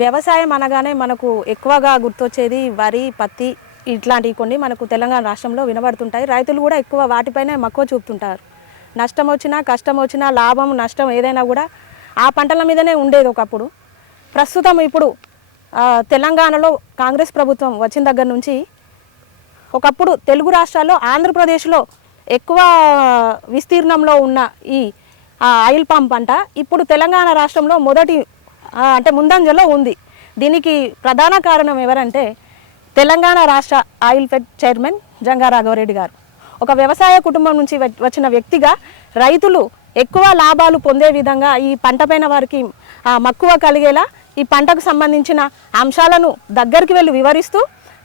వ్యవసాయం అనగానే మనకు ఎక్కువగా గుర్తొచ్చేది వరి, పత్తి ఇట్లాంటివి కొన్ని మనకు తెలంగాణ రాష్ట్రంలో వినబడుతుంటాయి. రైతులు కూడా ఎక్కువ వాటిపైనే మక్కువ చూపుతుంటారు. నష్టం వచ్చినా, కష్టం వచ్చినా, లాభం నష్టం ఏదైనా కూడా ఆ పంటల మీదనే ఉండేది ఒకప్పుడు. ప్రస్తుతం ఇప్పుడు తెలంగాణలో కాంగ్రెస్ ప్రభుత్వం వచ్చిన దగ్గర నుంచి ఒకప్పుడు తెలుగు రాష్ట్రాల్లో ఆంధ్రప్రదేశ్లో ఎక్కువ విస్తీర్ణంలో ఉన్న ఈ ఆయిల్ పామ్ పంట ఇప్పుడు తెలంగాణ రాష్ట్రంలో అంటే ముందంజలో ఉంది. దీనికి ప్రధాన కారణం ఎవరంటే తెలంగాణ రాష్ట్ర oil fed chairman Janga Raghavareddy గారు. ఒక వ్యవసాయ కుటుంబం నుంచి వచ్చిన వ్యక్తిగా రైతులు ఎక్కువ లాభాలు పొందే విధంగా ఈ పంట పైన వారికి మక్కువ కలిగేలా ఈ పంటకు సంబంధించిన అంశాలను దగ్గరికి వెళ్ళి వివరిస్తూ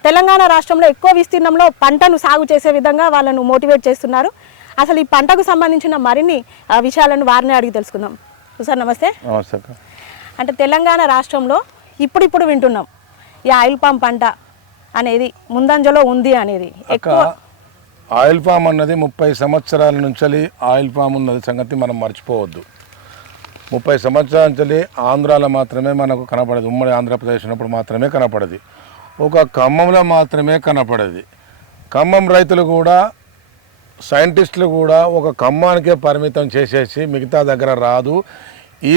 తెలంగాణ రాష్ట్రంలో ఎక్కువ విస్తీర్ణంలో పంటను సాగు చేసే విధంగా వాళ్ళను మోటివేట్ చేస్తున్నారు. అసలు ఈ పంటకు సంబంధించిన మరిన్ని విషయాలను వారిని అడిగి తెలుసుకుందాం. సార్ నమస్తే. అంటే తెలంగాణ రాష్ట్రంలో ఇప్పుడు వింటున్నాం ఈ ఆయిల్ పామ్ పంట అనేది ముందంజలో ఉంది అనేది. ఎక్కువ ఆయిల్ పామ్ అన్నది 30 సంవత్సరాల నుంచి ఆయిల్ పామ్ ఉన్నది సంగతి మనం మర్చిపోవద్దు. 30 సంవత్సరాల నుంచి ఆంధ్రాలో మాత్రమే మనకు కనపడదు. ఉమ్మడి ఆంధ్రప్రదేశ్ ఉన్నప్పుడు మాత్రమే కనపడది. ఒక ఖమ్మంలో మాత్రమే కనపడది. ఖమ్మం రైతులు కూడా, సైంటిస్టులు కూడా ఒక ఖమ్మానికే పరిమితం చేసేసి మిగతా దగ్గర రాదు, ఈ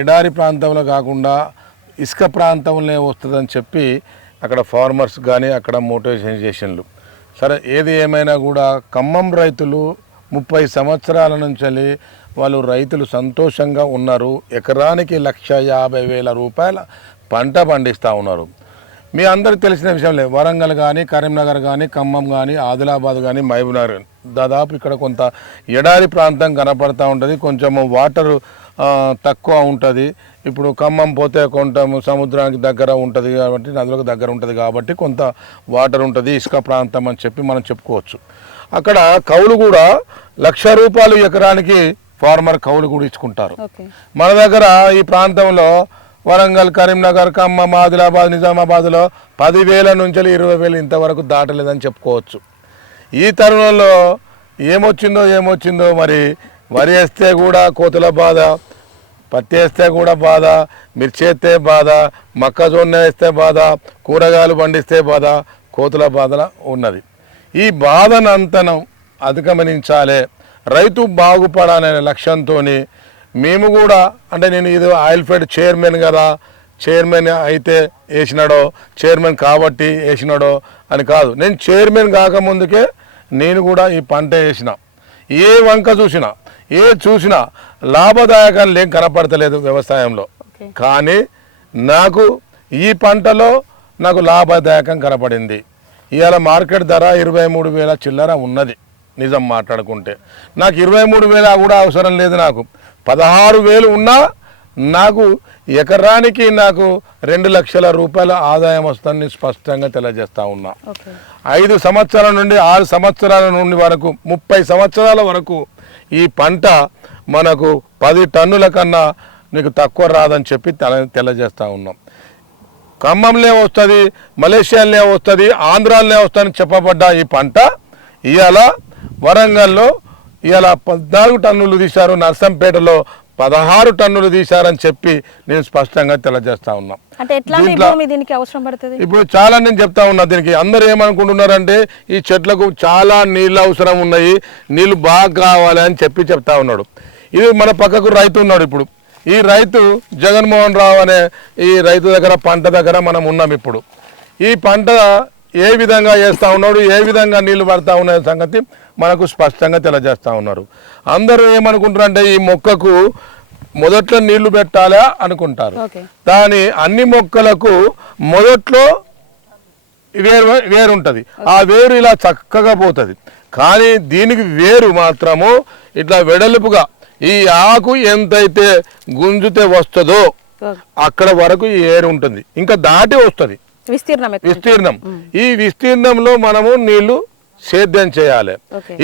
ఎడారి ప్రాంతంలో కాకుండా ఇసుక ప్రాంతంలో వస్తుందని చెప్పి అక్కడ ఫార్మర్స్ కానీ అక్కడ మోటివేషన్లు. సరే, ఏది ఏమైనా కూడా ఖమ్మం రైతులు 30 సంవత్సరాల నుంచి వాళ్ళు రైతులు సంతోషంగా ఉన్నారు. ఎకరానికి 1,50,000 రూపాయల పంట పండిస్తూ ఉన్నారు. మీ అందరికి తెలిసిన విషయంలే, వరంగల్ కానీ, కరీంనగర్ కానీ, ఖమ్మం కానీ, ఆదిలాబాద్ కానీ, మహబూబ్నగర్ దాదాపు ఇక్కడ కొంత ఎడారి ప్రాంతం కనపడతా ఉంటుంది. కొంచెము వాటర్ తక్కువ ఉంటుంది. ఇప్పుడు ఖమ్మం పోతే కొంచెం సముద్రానికి దగ్గర ఉంటుంది కాబట్టి, నదులకు దగ్గర ఉంటుంది కాబట్టి కొంత వాటర్ ఉంటుంది, ఇసుక ప్రాంతం అని చెప్పి మనం చెప్పుకోవచ్చు. అక్కడ కౌలు కూడా 1,00,000 రూపాయలు ఎకరానికి ఫార్మర్ కౌలు కూడా ఇచ్చుకుంటారు. మన దగ్గర ఈ ప్రాంతంలో వరంగల్, కరీంనగర్, ఖమ్మం, ఆదిలాబాద్, నిజామాబాద్లో 10,000 నుంచి 20,000 ఇంతవరకు దాటలేదని చెప్పుకోవచ్చు. ఈ తరుణంలో ఏమొచ్చిందో మరి వరి వేస్తే కూడా కోతుల బాధ, పత్తి వేస్తే కూడా బాధ, మిర్చి వేస్తే బాధ, మొక్కజొన్న వేస్తే బాధ, కూరగాయలు పండిస్తే బాధ, కోతుల బాధల ఉన్నది. ఈ బాధనంతనం అధిగమనించాలి, రైతు బాగుపడాలనే లక్ష్యంతో మేము కూడా, అంటే నేను ఇది ఆయిల్ ఫెడ్ చైర్మన్ కదా, చైర్మన్ అయితే వేసినాడో, చైర్మన్ కాబట్టి వేసినాడో అని కాదు. నేను చైర్మన్ కాకముందుకే నేను కూడా ఈ పంట వేసిన. ఏ వంక చూసినా లాభదాయకం కనపడతలేదు వ్యవసాయంలో. కానీ నాకు ఈ పంటలో నాకు లాభదాయకం కనపడింది. ఇవాళ మార్కెట్ ధర 23,000 చిల్లర ఉన్నది. నిజం మాట్లాడుకుంటే నాకు 23,000 కూడా అవసరం లేదు. నాకు 16,000 ఉన్నా నాకు ఎకరానికి నాకు 2,00,000 రూపాయల ఆదాయం వస్తుందని స్పష్టంగా తెలియజేస్తా ఉన్నా. 5 సంవత్సరాల నుండి 6 సంవత్సరాల నుండి వరకు 30 సంవత్సరాల వరకు ఈ పంట మనకు 10 టన్నుల కన్నా నీకు తక్కువ రాదని చెప్పి తెలియజేస్తూ ఉన్నాం. ఖమ్మంలో వస్తుంది, మలేషియాలో వస్తుంది, ఆంధ్రాలో వస్తుందని చెప్పబడ్డ ఈ పంట ఇవాళ వరంగల్లో ఇవాళ 14 టన్నులు తీశారు, నర్సంపేటలో 16 టన్నులు తీశారని చెప్పి నేను స్పష్టంగా తెలియజేస్తా ఉన్నాం. ఇప్పుడు చాలా నేను చెప్తా ఉన్నా. దీనికి అందరూ ఏమనుకుంటున్నారంటే ఈ చెట్లకు చాలా నీళ్ళు అవసరం ఉన్నాయి, నీళ్ళు బాగా కావాలి అని చెప్పి చెప్తా ఉన్నాడు. ఇది మన పక్కకు రైతు ఉన్నాడు. ఇప్పుడు ఈ రైతు జగన్మోహన్ రావు అనే ఈ రైతు దగ్గర పంట దగ్గర మనం ఉన్నాం. ఇప్పుడు ఈ పంట ఏ విధంగా చేస్తూ ఉన్నాడు, ఏ విధంగా నీళ్లు పడతా ఉన్న సంగతి మనకు స్పష్టంగా తెలియజేస్తూ ఉన్నారు. అందరూ ఏమనుకుంటారంటే ఈ మొక్కకు మొదట్లో నీళ్లు పెట్టాలా అనుకుంటారు. కానీ అన్ని మొక్కలకు మొదట్లో వేరు ఉంటుంది. ఆ వేరు ఇలా చక్కగా పోతుంది. కానీ దీనికి వేరు మాత్రము ఇట్లా వెడల్పుగా ఈ ఆకు ఎంతైతే గుంజుతే వస్తుందో అక్కడ వరకు ఈ ఏరు ఉంటుంది, ఇంకా దాటి వస్తుంది విస్తీర్ణం. ఈ విస్తీర్ణంలో మనము నీళ్లు సేద్యం చేయాలి.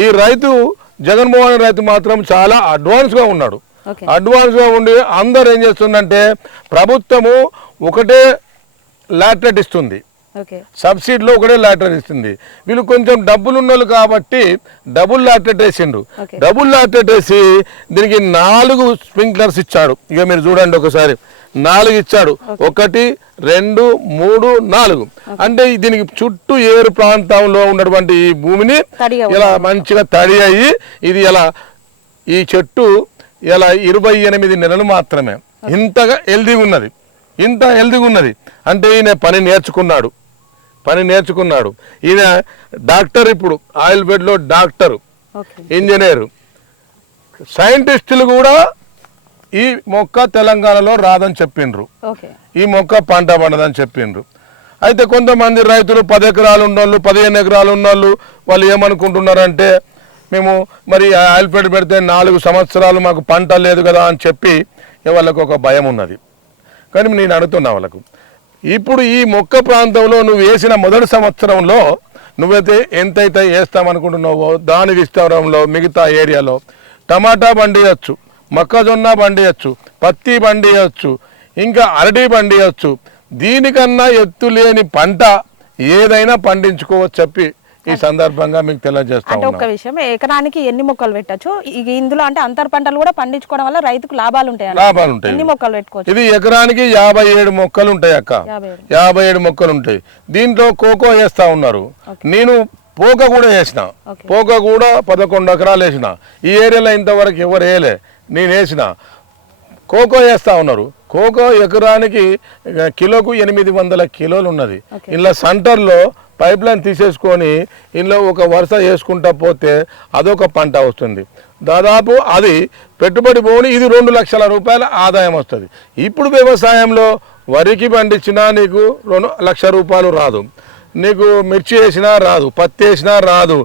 ఈ రైతు జగన్మోహన్ రైతు మాత్రం చాలా అడ్వాన్స్ గా ఉన్నాడు. అడ్వాన్స్ గా ఉండి అందరు ఏం చేస్తుందంటే ప్రభుత్వము ఒకటే లాటెట్ ఇస్తుంది, ఓకే సబ్సిడీలో ఒకటే లాటర్ ఇస్తుంది. వీళ్ళు కొంచెం డబ్బులు ఉన్నోళ్ళు కాబట్టి డబుల్ లాటర్ వేసిండు. డబుల్ లాటర్ వేసి దీనికి 4 స్ప్రింక్లర్స్ ఇచ్చాడు. ఇక మీరు చూడండి ఒకసారి 4 ఇచ్చాడు. 1 2 3 4 అంటే దీనికి చుట్టూ ఏరు ప్రాంతంలో ఉన్నటువంటి ఈ భూమిని ఇలా మంచిగా తడి అయ్యి ఇది ఇలా ఈ చెట్టు ఇలా 28 నెలలు మాత్రమే ఇంతగా హెల్దీగా ఉన్నది. ఇంత హెల్దీగా ఉన్నది అంటే ఈయన పని నేర్చుకున్నాడు. ఈయన డాక్టర్, ఇప్పుడు ఆయుర్వేద్లో డాక్టరు, ఇంజనీరు, సైంటిస్టులు కూడా ఈ మొక్క తెలంగాణలో రాదని చెప్పిండ్రు, ఈ మొక్క పంట పండదని చెప్పిండ్రు. అయితే కొంతమంది రైతులు 10 ఎకరాలు ఉన్నోళ్ళు 15 ఎకరాలు ఉన్నోళ్ళు వాళ్ళు ఏమనుకుంటున్నారంటే మేము మరి ఆయిల్పేట పెడితే 4 సంవత్సరాలు మాకు పంట లేదు కదా అని చెప్పి వాళ్ళకు ఒక భయం ఉన్నది. కానీ నేను అడుగుతున్నా వాళ్ళకు, ఇప్పుడు ఈ మొక్క ప్రాంతంలో నువ్వు వేసిన మొదటి సంవత్సరంలో నువ్వైతే ఎంతైతే వేస్తామనుకుంటున్నావో దాని విస్తారంలో మిగతా ఏరియాలో టమాటా పండియచ్చు, మొక్కజొన్న పండియచ్చు, పత్తి పండియచ్చు, ఇంకా అరటి పండియచ్చు. దీనికన్నా ఎత్తు లేని పంట ఏదైనా పండించుకోవచ్చు చెప్పి ఈ సందర్భంగా మీకు తెలియజేస్తాను. అంటే ఒక విషయం, ఎకరానికి ఎన్ని మొక్కలు పెట్టచ్చు ఇందులో? అంటే అంతర్ పంటలు కూడా పండించుకోవడం వల్ల రైతుకు లాభాలు ఉంటాయి. ఎన్ని మొక్కలు పెట్టుకోవచ్చు? ఇది ఎకరానికి 57 మొక్కలు ఉంటాయి అక్క. 57 మొక్కలు ఉంటాయి. దీంట్లో కోకో వేస్తా ఉన్నారు. నేను పోక కూడా వేసిన. పోక కూడా 11 ఎకరాలు వేసిన. ఈ ఏరియాలో ఇంతవరకు ఎవరు వేయలే, నేను వేసిన. కోకో వేస్తా ఉన్నారు. కోకో ఎకరానికి కిలోకు 800 కిలోలు ఉన్నది. ఇలా సెంటర్లో పైప్ లైన్ తీసేసుకొని ఇందులో ఒక వరుస వేసుకుంటా పోతే అదొక పంట వస్తుంది. దాదాపు అది పెట్టుబడి పోని ఇది 2 లక్షల రూపాయల ఆదాయం వస్తుంది. ఇప్పుడు వ్యవసాయంలో వరికి పండించినా నీకు 2 లక్షల రూపాయలు రాదు, నీకు మిర్చి వేసినా రాదు, పత్తి వేసినా రాదు,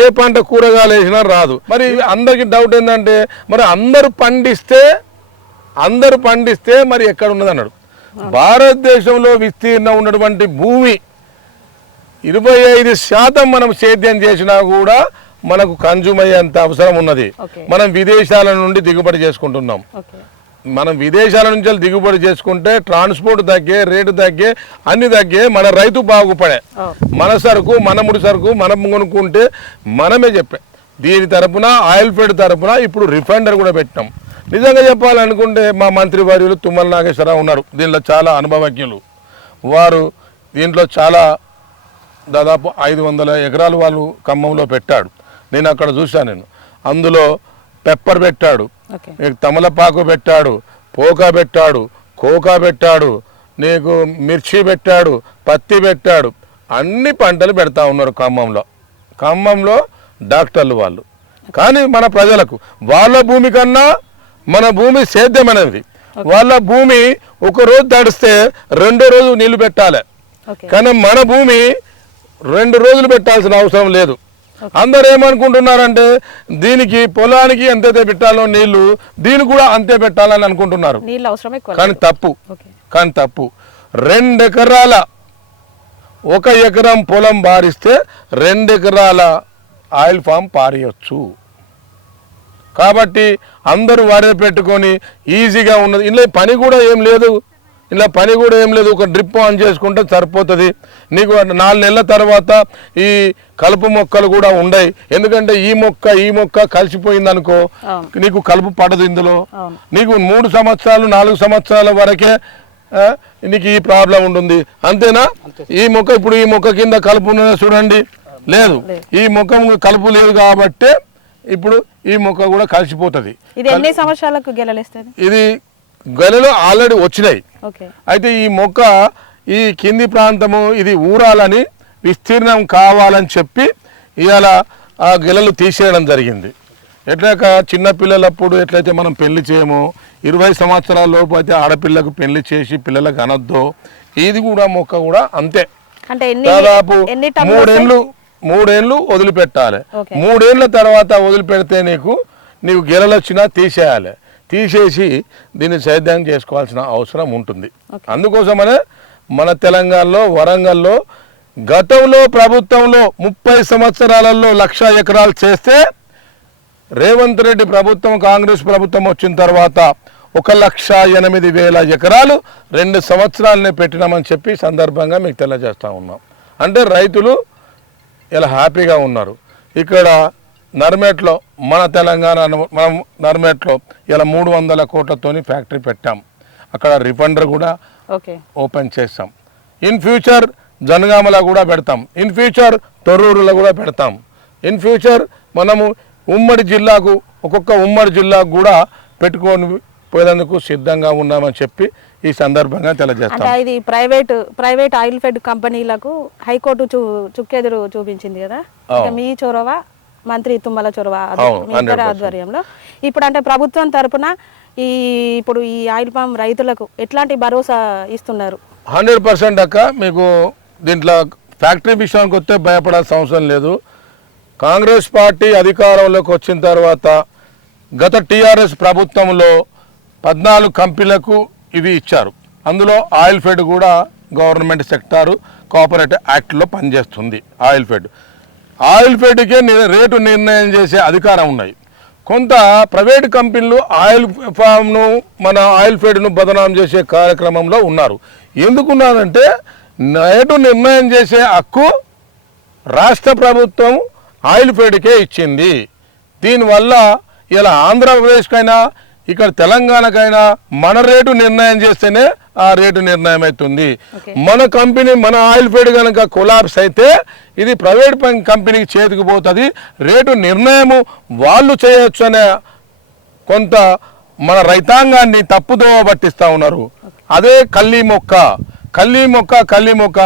ఏ పంట కూరగాయలు వేసినా రాదు. మరి అందరికి డౌట్ ఏంటంటే మరి అందరూ పండిస్తే మరి ఎక్కడ ఉన్నది అన్నాడు. భారతదేశంలో విస్తీర్ణం ఉన్నటువంటి భూమి 25% మనం సేద్యం చేసినా కూడా మనకు కన్జ్యూమ్ అయ్యేంత అవసరం ఉన్నది. మనం విదేశాల నుండి దిగుబడి చేసుకుంటున్నాం. మనం విదేశాల నుంచి దిగుబడి చేసుకుంటే ట్రాన్స్పోర్ట్ తగ్గే, రేటు తగ్గే, అన్ని తగ్గే, మన రైతు బాగుపడే. మన సరుకు, మన ముడి సరుకు మనం కొనుక్కుంటే మనమే చెప్పే. దీని తరపున ఆయిల్ఫెడ్ తరపున ఇప్పుడు రిఫైండర్ కూడా పెట్టినాం. నిజంగా చెప్పాలనుకుంటే మా మంత్రి వర్యులు తుమ్మల నాగేశ్వరరావు ఉన్నారు, దీనిలో చాలా అనుభవజ్ఞులు. వారు దీంట్లో చాలా దాదాపు 500 ఎకరాలు వాళ్ళు ఖమ్మంలో పెట్టాడు. నేను అక్కడ చూశాను. అందులో పెప్పర్ పెట్టాడు, తమలపాకు పెట్టాడు, పోకా పెట్టాడు, కోకా పెట్టాడు, నీకు మిర్చి పెట్టాడు, పత్తి పెట్టాడు. అన్ని పంటలు పెడతా ఉన్నారు ఖమ్మంలో డాక్టర్లు వాళ్ళు. కానీ మన ప్రజలకు వాళ్ళ భూమి కన్నా మన భూమి సేద్యమైనది. వాళ్ళ భూమి ఒక రోజు తడిస్తే 2వ రోజు నీళ్లు పెట్టాలి, కానీ మన భూమి 2 రోజులు పెట్టాల్సిన అవసరం లేదు. అందరు ఏమనుకుంటున్నారంటే దీనికి పొలానికి ఎంతైతే పెట్టాలో నీళ్లు దీనికి కూడా అంతే పెట్టాలని అనుకుంటున్నారు. కానీ తప్పు. 2 ఎకరాల 1 ఎకరం పొలం బారిస్తే 2 ఎకరాల ఆయిల్ ఫామ్ పారియొచ్చు. కాబట్టి అందరూ వారే పెట్టుకొని ఈజీగా ఉన్నది. ఇందులో పని కూడా ఏం లేదు. ఒక డ్రిప్ ఆన్ చేసుకుంటే సరిపోతుంది. నీకు 4 నెలల తర్వాత ఈ కలుపు మొక్కలు కూడా ఉండయి. ఎందుకంటే ఈ మొక్క కలిసిపోయింది అనుకో, నీకు కలుపు పడదు. ఇందులో నీకు 3 సంవత్సరాలు 4 సంవత్సరాల వరకే నీకు ఈ ప్రాబ్లం ఉంటుంది. అంతేనా? ఈ మొక్క కింద కలుపు ఉన్నది చూడండి, లేదు. ఈ మొక్క కలుపు లేదు కాబట్టి ఇప్పుడు ఈ మొక్క కూడా కలిసిపోతుంది. ఇది ఎన్ని సంవత్సరాలకు గెలలేస్తుంది? ఇది గెలలు ఆల్రెడీ వచ్చినాయి. అయితే ఈ మొక్క ఈ కింది ప్రాంతము ఇది ఊరాలని విస్తీర్ణం కావాలని చెప్పి ఇవాళ ఆ గెలలు తీసేయడం జరిగింది. ఎట్లాక చిన్నపిల్లలప్పుడు ఎట్లయితే మనం పెళ్లి చేయమో 20 సంవత్సరాల లోపు అయితే ఆడపిల్లకు పెళ్లి చేసి పిల్లలకు అనొద్దో, ఇది కూడా మొక్క కూడా అంతే. దాదాపు 3 ఏళ్ళు వదిలిపెట్టాలి. 3 ఏళ్ళ తర్వాత వదిలిపెడితే నీకు గెలలు వచ్చినా తీసేయాలి. తీసేసి దీన్ని సేద్యం చేసుకోవాల్సిన అవసరం ఉంటుంది. అందుకోసమనే మన తెలంగాణలో వరంగల్లో గతంలో ప్రభుత్వంలో 30 సంవత్సరాలలో 1,00,000 ఎకరాలు చేస్తే రేవంత్ రెడ్డి ప్రభుత్వం కాంగ్రెస్ ప్రభుత్వం వచ్చిన తర్వాత 1,08,000 ఎకరాలు 2 సంవత్సరాలనే పెట్టినామని చెప్పి సందర్భంగా మీకు తెలియజేస్తూ ఉన్నాం. అంటే రైతులు ఇలా హ్యాపీగా ఉన్నారు. ఇక్కడ నర్మేట్లో మన తెలంగాణ మనం నర్మేట్లో ఇలా 300 కోట్లతోని ఫ్యాక్టరీ పెట్టాం. అక్కడ రిఫండర్ కూడా ఓపెన్ చేస్తాం. ఇన్ ఫ్యూచర్ జనగామలో కూడా పెడతాం. ఇన్ ఫ్యూచర్ తొర్రూరులో కూడా పెడతాం. ఇన్ ఫ్యూచర్ మనము ఉమ్మడి జిల్లాకు ఒక్కొక్క ఉమ్మడి జిల్లాకు కూడా పెట్టుకొని పోయేందుకు సిద్ధంగా ఉన్నామని చెప్పి ఈ సందర్భంగా తెలియజేస్తాం. అంటే ఇది ప్రైవేట్ ఆయిల్ ఫెడ్ కంపెనీలకు హైకోర్టు చుక్కెదురు చూపించింది కదా, మీ చొరవ మంత్రి తుమ్మల చొరవ ఆధ్వర్యంలో ఇప్పుడు అంటే ప్రభుత్వం తరపున ఇప్పుడు ఈ ఆయిల్ పామ్ రైతులకు ఎట్లాంటి భరోసా ఇస్తున్నారు? 100% అక్క. మీకు దీంట్లో ఫ్యాక్టరీ విషయానికి వస్తే భయపడాల్సిన అవసరం లేదు. కాంగ్రెస్ పార్టీ అధికారంలోకి వచ్చిన తర్వాత గత టీఆర్ఎస్ ప్రభుత్వంలో 14 కంపెనీలకు ఇవి ఇచ్చారు. అందులో ఆయిల్ ఫెడ్ కూడా గవర్నమెంట్ సెక్టారు కోఆపరేటివ్ యాక్ట్లో పనిచేస్తుంది. ఆయిల్ ఫెడ్కే రేటు నిర్ణయం చేసే అధికారం ఉన్నాయి. కొంత ప్రైవేట్ కంపెనీలు ఆయిల్ ఫామ్ను మన ఆయిల్ ఫెడ్ను బదనాం చేసే కార్యక్రమంలో ఉన్నారు. ఎందుకున్నారంటే రేటు నిర్ణయం చేసే హక్కు రాష్ట్ర ప్రభుత్వం ఆయిల్ ఫెడ్కే ఇచ్చింది. దీనివల్ల ఇలా ఆంధ్రప్రదేశ్కైనా ఇక్కడ తెలంగాణకైనా మన రేటు నిర్ణయం చేస్తేనే ఆ రేటు నిర్ణయం అవుతుంది. మన కంపెనీ మన ఆయిల్ ఫెడ్ కనుక కొలాప్స్ అయితే ఇది ప్రైవేట్ కంపెనీకి చేతికి పోతుంది. రేటు నిర్ణయము వాళ్ళు చేయొచ్చు అనే కొంత మన రైతాంగాన్ని తప్పుదోవ పట్టిస్తూ ఉన్నారు. అదే కల్లి మొక్క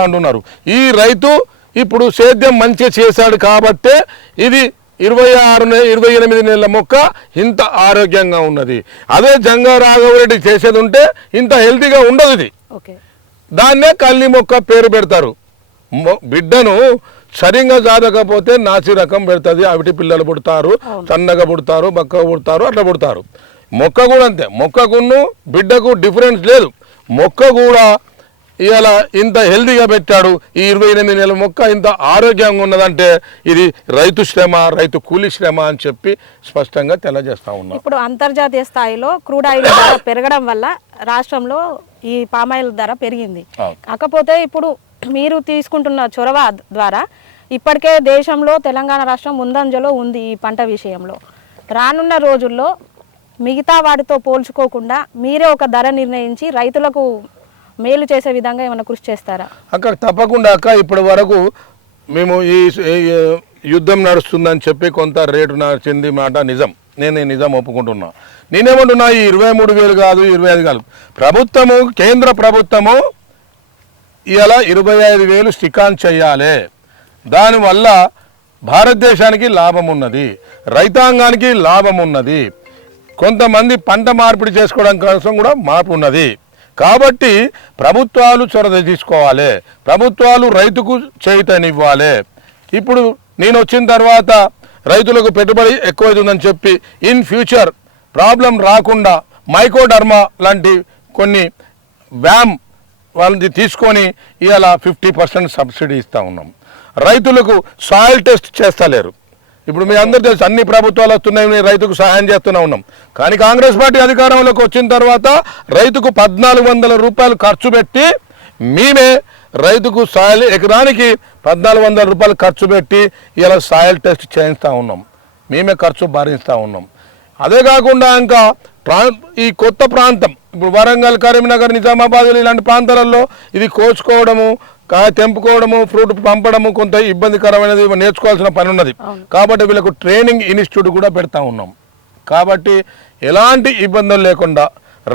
అంటున్నారు. ఈ రైతు ఇప్పుడు సేద్యం మంచిగా చేశాడు కాబట్టే ఇది 28 నెలల మొక్క ఇంత ఆరోగ్యంగా ఉన్నది. అదే జంగా రాఘవరెడ్డి చేసేది ఉంటే ఇంత హెల్తీగా ఉండదు. ఇది దాన్నే కల్లి మొక్క పేరు పెడతారు. బిడ్డను సరిగ్గా జాదకపోతే నాసి రకం పెడుతుంది. అవిటి పిల్లలు పుడతారు, సన్నగా పుడతారు, బక్కగా పుడతారు, అట్లా పుడతారు. మొక్క కూడా అంతే. మొక్కకును బిడ్డకు డిఫరెన్స్ లేదు. మొక్క కూడా ఇలా ఇంత హెల్తీగా పెట్టాడు. ఈ 28 నెలల మొక్క ఇంత ఆరోగ్యంగా ఉన్నదంటే ఇది రైతు శ్రమ, రైతు కూలి శ్రమ అని చెప్పి స్పష్టంగా తెలియజేస్తా ఉన్నాం. ఇప్పుడు అంతర్జాతీయ స్థాయిలో క్రూడ్ ఆయిల్ ధర పెరగడం వల్ల రాష్ట్రంలో ఈ పామాయిల్ ధర పెరిగింది. కాకపోతే ఇప్పుడు మీరు తీసుకుంటున్న చొరవ ద్వారా ఇప్పటికే దేశంలో తెలంగాణ రాష్ట్రం ముందంజలో ఉంది ఈ పంట విషయంలో. రానున్న రోజుల్లో మిగతా వాటితో పోల్చుకోకుండా మీరే ఒక ధర నిర్ణయించి రైతులకు మేలు చేసే విధంగా ఏమైనా కృషి చేస్తారా? అక్క తప్పకుండా అక్క. ఇప్పటి వరకు మేము ఈ యుద్ధం నడుస్తుందని చెప్పి కొంత రేటు నడిచింది మాట నిజం. నేను నిజం ఒప్పుకుంటున్నా. నేనేమంటున్నా, ఈ 23,000 కాదు, 25 కాదు. ప్రభుత్వము, కేంద్ర ప్రభుత్వము ఇలా 25,000 స్టిక్ ఆన్ చేయాలి. దానివల్ల భారతదేశానికి లాభం ఉన్నది, రైతాంగానికి లాభం ఉన్నది. కొంతమంది పంట మార్పిడి చేసుకోవడం కోసం కూడా మార్పు ఉన్నది. కాబట్టి ప్రభుత్వాలు చొరవ తీసుకోవాలి. ప్రభుత్వాలు రైతుకు చేయూతనివ్వాలి. ఇప్పుడు నేను వచ్చిన తర్వాత రైతులకు పెట్టుబడి ఎక్కువైతుందని చెప్పి ఇన్ ఫ్యూచర్ ప్రాబ్లం రాకుండా మైకోడర్మా లాంటి కొన్ని వ్యామ్ వాళ్ళని తీసుకొని ఇలా 50% సబ్సిడీ ఇస్తూ ఉన్నాం. రైతులకు సాయిల్ టెస్ట్ చేస్తలేరు. ఇప్పుడు మీ అందరూ తెలుసు, అన్ని ప్రభుత్వాలు వస్తున్నాయి, రైతుకు సహాయం చేస్తూనే ఉన్నాం. కానీ కాంగ్రెస్ పార్టీ అధికారంలోకి వచ్చిన తర్వాత రైతుకు 1,400 రూపాయలు ఖర్చు పెట్టి మేమే రైతుకు సాయిల్ ఎకరానికి 1,400 రూపాయలు ఖర్చు పెట్టి ఇలా సాయిల్ టెస్ట్ చేయిస్తూ ఉన్నాం. మేమే ఖర్చు భరిస్తూ ఉన్నాం. అదే కాకుండా ఇంకా ఈ కొత్త ప్రాంతం ఇప్పుడు వరంగల్, కరీంనగర్, నిజామాబాద్ ఇలాంటి ప్రాంతాలలో ఇది కోసుకోవడము, తెంపుకోవడము, ఫ్రూట్ పంపడము కొంత ఇబ్బందికరమైనది, నేర్చుకోవాల్సిన పని ఉన్నది. కాబట్టి వీళ్ళకు ట్రైనింగ్ ఇన్స్టిట్యూట్ కూడా పెడతా ఉన్నాం. కాబట్టి ఎలాంటి ఇబ్బందులు లేకుండా,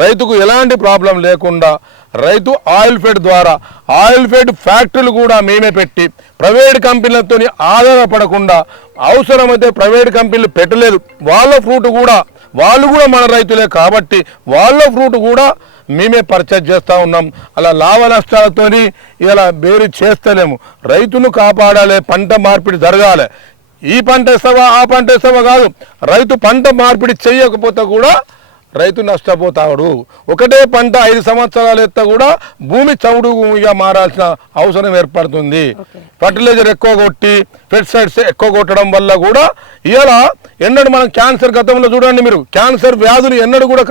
రైతుకు ఎలాంటి ప్రాబ్లం లేకుండా రైతు ఆయిల్ ఫెడ్ ద్వారా ఆయిల్ ఫెడ్ ఫ్యాక్టరీలు కూడా మేమే పెట్టి ప్రైవేట్ కంపెనీలతో ఆధారపడకుండా, అవసరమైతే ప్రైవేట్ కంపెనీలు పెట్టలేదు, వాళ్ళ ఫ్రూట్ కూడా వాళ్ళు కూడా మన రైతులే కాబట్టి వాళ్ళ ఫ్రూట్ కూడా మేమే పర్చేజ్ చేస్తూ ఉన్నాం. అలా లాభ నష్టాలతో ఇలా బేరీ చేస్తలేము. రైతును కాపాడాలి, పంట మార్పిడి జరగాలి. ఈ పంట ఇస్తావా ఆ పంట ఇస్తావా కాదు, రైతు పంట మార్పిడి చేయకపోతే కూడా రైతు నష్టపోతాడు. ఒకటే పంట 5 సంవత్సరాలు ఎత్తా కూడా భూమి చౌడుగా మారాల్సిన అవసరం ఏర్పడుతుంది. ఫర్టిలైజర్ ఎక్కువ కొట్టి, పెస్టిసైడ్స్ ఎక్కువ కొట్టడం వల్ల కూడా ఇలా ఎన్నడూ మనం క్యాన్సర్, గతంలో చూడండి మీరు, క్యాన్సర్ వ్యాధులు ఎన్నడూ కూడా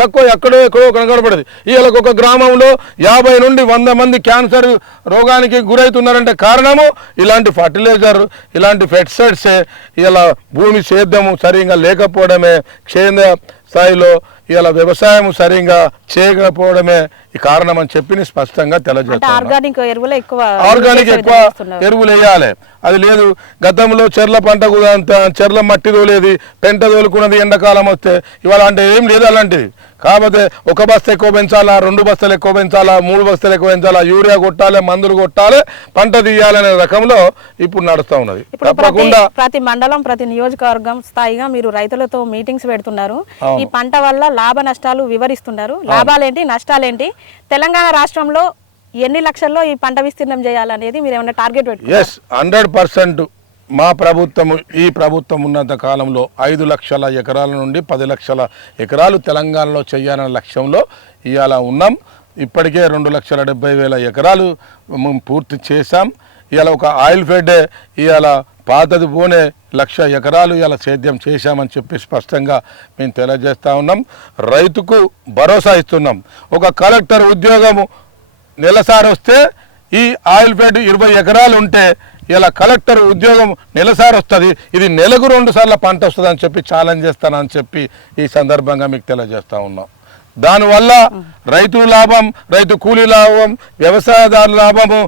తక్కువ ఎక్కడో కనబడదు. ఇవాళ ఒక గ్రామంలో 50 నుండి 100 మంది క్యాన్సర్ రోగానికి గురవుతున్నారంటే కారణము ఇలాంటి ఫర్టిలైజర్, ఇలాంటి పెస్టిసైడ్సే. ఇలా భూమి సేద్యము సరిగా లేకపోవడమే, క్షేత్ర స్థాయిలో ఇలా వ్యవసాయం సరిగా చేయకపోవడమే ఈ కారణం అని చెప్పి స్పష్టంగా తెలియజేస్తాను. ఆర్గానిక్ ఎరువులు ఎక్కువ ఎరువులు వేయాలి. అది లేదు. గతంలో చెర్ల పంట కూడా అంత చెర్ల మట్టి తోలేది, పెంట తోలుకున్నది ఎండాకాలం వస్తే. ఇవాళ అంటే ఏం లేదు అలాంటిది. కాకపోతే 1 బస్తా ఎక్కువ పెంచాలా, 2 బస్తాలు ఎక్కువ పెంచాలా, 3 బస్తాలు ఎక్కువ పెంచాలా, యూరియా కొట్టాలి, మందులు కొట్టాలి, పంట తీయాలనే రకంలో ఇప్పుడు నడుస్తూ ఉన్నది. తప్పకుండా ప్రతి మండలం, ప్రతి నియోజకవర్గం స్థాయిగా మీరు రైతులతో మీటింగ్స్ పెడుతున్నారు. ఈ పంట వల్ల లాభ నష్టాలు వివరిస్తున్నారు. లాభాలేంటి, నష్టాలేంటి, తెలంగాణ రాష్ట్రంలో ఎన్ని లక్షల్లో ఈ పంట విస్తీర్ణం చేయాలనేది మీరు ఏమైనా టార్గెట్ పెట్టుకున్నారా? 100% మా ప్రభుత్వం, ఈ ప్రభుత్వం ఉన్నంత కాలంలో 5 లక్షల ఎకరాల నుండి 10 లక్షల ఎకరాలు తెలంగాణలో చేయాలనే లక్ష్యంలో ఇవాళ ఉన్నాం. ఇప్పటికే 2,70,000 ఎకరాలు పూర్తి చేశాం. ఇవాళ ఒక ఆయిల్ ఫెడ్ ఇవాళ పాతది పోనే 1,00,000 ఎకరాలు ఇలా సేద్యం చేశామని చెప్పి స్పష్టంగా మేము తెలియజేస్తూ ఉన్నాం. రైతుకు భరోసా ఇస్తున్నాం. ఒక కలెక్టర్ ఉద్యోగము నెలసారి వస్తే ఈ ఆయిల్ ఫెడ్ 20 ఎకరాలు ఉంటే ఇలా కలెక్టర్ ఉద్యోగం నెలసారి వస్తుంది. ఇది నెలకు 2 సార్లు పంట వస్తుంది అని చెప్పి ఛాలెంజ్ చేస్తానని చెప్పి ఈ సందర్భంగా మీకు తెలియజేస్తూ ఉన్నాం. దానివల్ల రైతు లాభం, రైతు కూలీ లాభం, వ్యవసాయదారుల లాభము,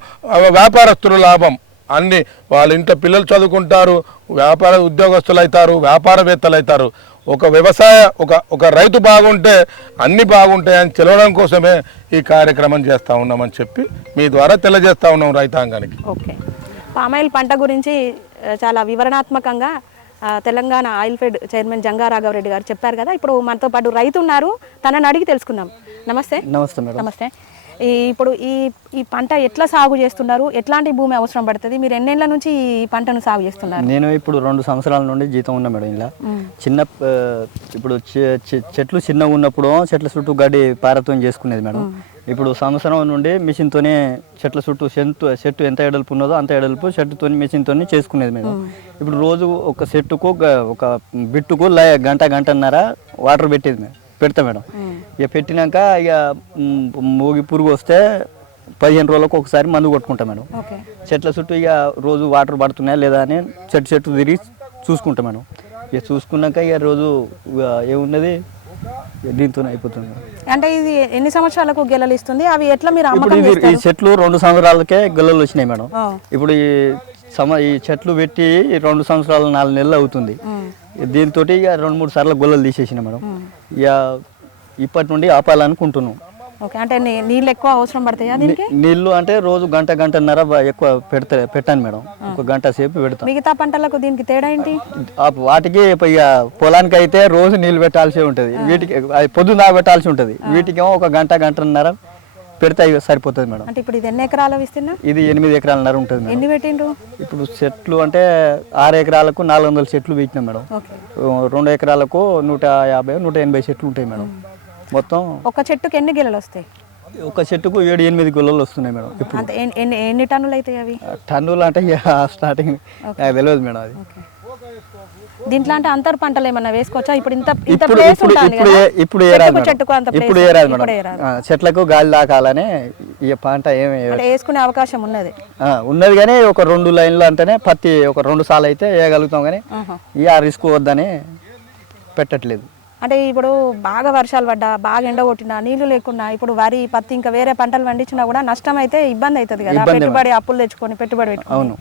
వ్యాపారస్తుల లాభం. అన్ని వాళ్ళ ఇంట్లో పిల్లలు చదువుకుంటారు, వ్యాపార ఉద్యోగస్తులు అవుతారు, వ్యాపారవేత్తలు అవుతారు. ఒక ఒక రైతు బాగుంటే అన్ని బాగుంటాయని తెలవడం కోసమే ఈ కార్యక్రమం చేస్తూ ఉన్నామని చెప్పి మీ ద్వారా తెలియజేస్తూ ఉన్నాం రైతాంగానికి. ఓకే, పామాయిల్ పంట గురించి చాలా వివరణాత్మకంగా Telangana oil fed chairman Janga Raghavareddy గారు చెప్పారు కదా. ఇప్పుడు మనతో పాటు రైతు ఉన్నారు, తనని అడిగి తెలుసుకుందాం. నమస్తే. నమస్తే మేడం. నమస్తే. ఇప్పుడు ఈ పంట ఎట్లా సాగు చేస్తున్నారు, ఎట్లాంటి భూమి అవసరం పడుతుంది, మీరు ఎన్నేళ్ల నుంచి ఈ పంటను సాగు చేస్తున్నారు? నేను ఇప్పుడు 2 సంవత్సరాల నుండి జీతం ఉన్నా మేడం. ఇలా చిన్న ఇప్పుడు చెట్లు చిన్నగా ఉన్నప్పుడు చెట్ల చుట్టూ గడ్డి పారతో చేసుకునేది మేడం. ఇప్పుడు సంవత్సరం నుండి మిషన్తోనే చెట్ల చుట్టూ చెట్టు ఎంత ఎడల్పు ఉన్నదో అంత ఎడల్పు చెట్టుతో మిషన్తో చేసుకునేది మేడం. ఇప్పుడు రోజు ఒక చెట్టుకు ఒక బిట్టుకు గంటన్నర వాటర్ పెడతా మేడం. ఇక పెట్టినాక ఇక మూగి పురుగు వస్తే 15 రోజులకు ఒకసారి మందు కొట్టుకుంటా మేడం. చెట్ల చుట్టూ ఇక రోజు వాటర్ పడుతున్నాయా లేదా అని చెట్టు తిరిగి చూసుకుంటా మేడం. ఇక చూసుకున్నాక ఇక రోజు ఏమున్నది దీంతో అయిపోతుంది. అంటే ఇది ఎన్ని సంవత్సరాలకు గెలలు ఇస్తుంది, అవి ఎట్లా మీరు ఈ చెట్లు 2 సంవత్సరాలకే గెలలు వచ్చినాయి మేడం. ఇప్పుడు ఈ చెట్లు పెట్టి 2 సంవత్సరాలు 4 నెలలు అవుతుంది. దీంతో ఇక 2-3 సార్లు గొల్లలు తీసేసిన మేడం. ఇక ఇప్పటి నుండి ఆపాలనుకుంటున్నాం. ఓకే, అంటే నీళ్ళు ఎక్కువ అవసరం పడతాయా దీనికి? నీళ్ళు అంటే రోజు గంటన్నర ఎక్కువ పెట్టాను మేడం. ఒక గంట సేపు పెడతాను. మిగతా పంటలకు దీనికి తేడా ఏంటి? వాటికి ఇక పొలానికి అయితే రోజు నీళ్ళు పెట్టాల్సి ఉంటుంది, వీటికి పొద్దున్న పెట్టాల్సి ఉంటుంది. వీటికేమో ఒక గంటన్నర పెడితే సరిపోతుంది మేడం. అంటే ఇప్పుడు ఇది ఎన్ని ఎకరాల విస్తీర్ణం? ఇది 8 ఎకరాలన్నర ఉంటుంది. ఎన్ని పెట్టిండ్రు? ఇప్పుడు చెట్లు అంటే 6 ఎకరాలకు 400 చెట్లు పెట్టినాం మేడం. 2 ఎకరాలకు 150-180 చెట్లు ఉంటాయి మేడం. మొత్తం ఒక చెట్టుకి ఎన్ని గెలలు వస్తాయి? ఒక చెట్టుకు 7-8 గొల్లలు వస్తున్నాయి మేడం. ఇప్పుడు ఎన్ని టన్నులు అవుతాయి అవి? టన్నులు అంటే స్టార్టింగ్ తెలియదు మేడం. అది దీంట్లో అంటే అంతర్ పంటలు ఏమన్నా వేసుకోవచ్చా? ఇప్పుడు ఇప్పుడు ఏరాదు మేడం. చెట్లకు గాలి దాకాలని ఈ పంట వేసుకునే అవకాశం ఉన్నది కానీ ఒక 2 లైన్లు అంటేనే పత్తి ఒక 2 సార్లు అయితే వేయగలుగుతాం కానీ ఇక రిస్క్ వద్దని పెట్టట్లేదు. అంటే ఇప్పుడు బాగా వర్షాలు పడ్డా, బాగా ఎండ కొట్టినా, నీళ్లు లేకున్నా, ఇప్పుడు వరి, పత్తి ఇంకా వేరే పంటలు పండించినా కూడా నష్టం అయితే ఇబ్బంది అవుతుంది కదా. పెట్టుబడి అప్పులు తెచ్చుకొని పెట్టుబడి పెట్టుకోను.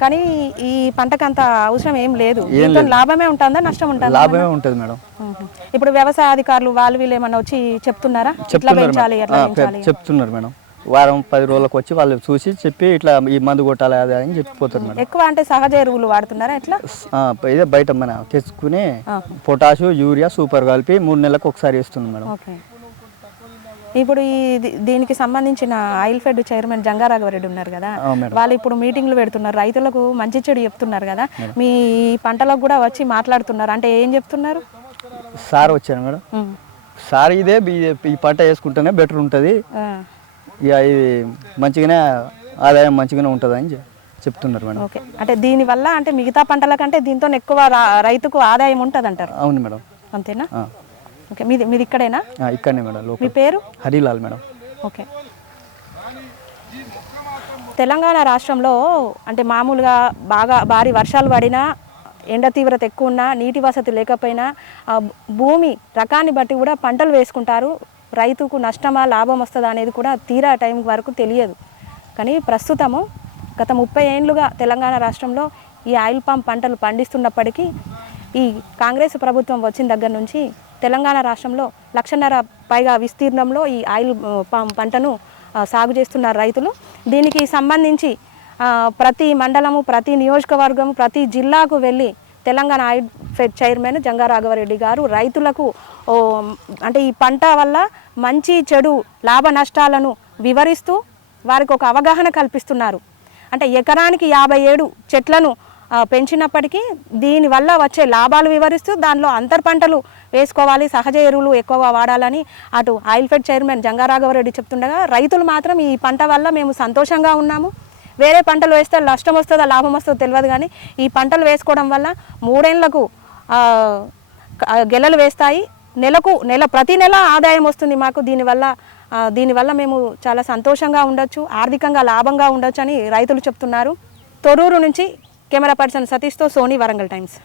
కానీ ఈ పంటకు అంత అవసరం ఏం లేదు. లాభమే ఉంటుందా, నష్టం ఉంటుందా? లాభమే ఉంటుంది మేడం. ఇప్పుడు వ్యవసాయ అధికారులు వీళ్ళు ఏమన్నా వచ్చి చెప్తున్నారా? చెప్తున్నారు మేడం. వారం 10 రోజులకు వచ్చి వాళ్ళు చూసి చెప్పి ఇట్లా ఈ మందు కొట్టాలి అది అని చెప్పిపోతారు మేడం. ఎక్కువ అంటే సహజ ఎరువులు వాడుతున్నారా ఎట్లా? ఇదే బయట మన తెచ్చుకుని పొటాషు, యూరియా, సూపర్ కలిపి 3 నెలలకు ఒకసారి వేస్తున్నాం మేడం. ఇప్పుడు దీనికి సంబంధించిన oil fed chairman Janga Raghavareddy ఉన్నారు కదా, వాళ్ళు ఇప్పుడు మీటింగ్లు పెడుతున్నారు, రైతులకు మంచి చెడు చెప్తున్నారు కదా, మీ పంటలకు కూడా వచ్చి మాట్లాడుతున్నారు. అంటే ఏం చెప్తున్నారు? సార్ వచ్చాను మేడం. సార్ ఇదే ఈ పంట వేసుకుంటేనే బెటర్ ఉంటుంది, ఇక ఇది మంచిగానే ఆదాయం మంచిగానే ఉంటుంది అని చెప్తున్నారు మేడం. ఓకే, అంటే దీనివల్ల అంటే మిగతా పంటల కంటే దీంతో ఎక్కువ రైతుకు ఆదాయం ఉంటుంది అంటారు? అవును మేడం. అంతేనా? ఓకే, మీది ఇక్కడేనా? ఇక్కడనే మేడం. మీ లోకల్ పేరు? హరిలాల్ మేడం. ఓకే. తెలంగాణ రాష్ట్రంలో అంటే మామూలుగా బాగా భారీ వర్షాలు పడినా, ఎండ తీవ్రత ఎక్కువ ఉన్నా, నీటి వసతి లేకపోయినా భూమి రకాన్ని బట్టి కూడా పంటలు వేసుకుంటారు. రైతుకు నష్టమా లాభం వస్తుందా అనేది కూడా తీరా టైం వరకు తెలియదు. కానీ ప్రస్తుతము గత 30 ఏళ్ళుగా తెలంగాణ రాష్ట్రంలో ఈ ఆయిల్ పామ్ పంటలు పండిస్తున్నప్పటికీ ఈ కాంగ్రెస్ ప్రభుత్వం వచ్చిన దగ్గర నుంచి తెలంగాణ రాష్ట్రంలో 1.5 లక్షల పైగా విస్తీర్ణంలో ఈ ఆయిల్ పామ్ పంటను సాగు చేస్తున్నారు రైతులు. దీనికి సంబంధించి ప్రతి మండలము, ప్రతి నియోజకవర్గం, ప్రతి జిల్లాకు వెళ్ళి Telangana oil fed chairman Janga Raghavareddy గారు రైతులకు అంటే ఈ పంట వల్ల మంచి చెడు లాభ నష్టాలను వివరిస్తూ వారికి ఒక అవగాహన కల్పిస్తున్నారు. అంటే ఎకరానికి 57 చెట్లను పెంచినప్పటికీ దీనివల్ల వచ్చే లాభాలు వివరిస్తూ దానిలో అంతర్ పంటలు వేసుకోవాలి, సహజ ఎరువులు ఎక్కువగా వాడాలని అటు oil fed chairman Janga Raghavareddy చెప్తుండగా, రైతులు మాత్రం ఈ పంట వల్ల మేము సంతోషంగా ఉన్నాము, వేరే పంటలు వేస్తే నష్టం వస్తుందో లాభం వస్తుందో తెలియదు, కానీ ఈ పంటలు వేసుకోవడం వల్ల 3 ఏళ్లకు గెలలు వేస్తాయి, ప్రతి నెల ఆదాయం వస్తుంది మాకు, దీనివల్ల మేము చాలా సంతోషంగా ఉండొచ్చు, ఆర్థికంగా లాభంగా ఉండొచ్చు అని రైతులు చెప్తున్నారు. తొర్రూరు నుంచి కెమెరా పర్సన్ సతీష్తో సోనీ, వరంగల్ టైమ్స్.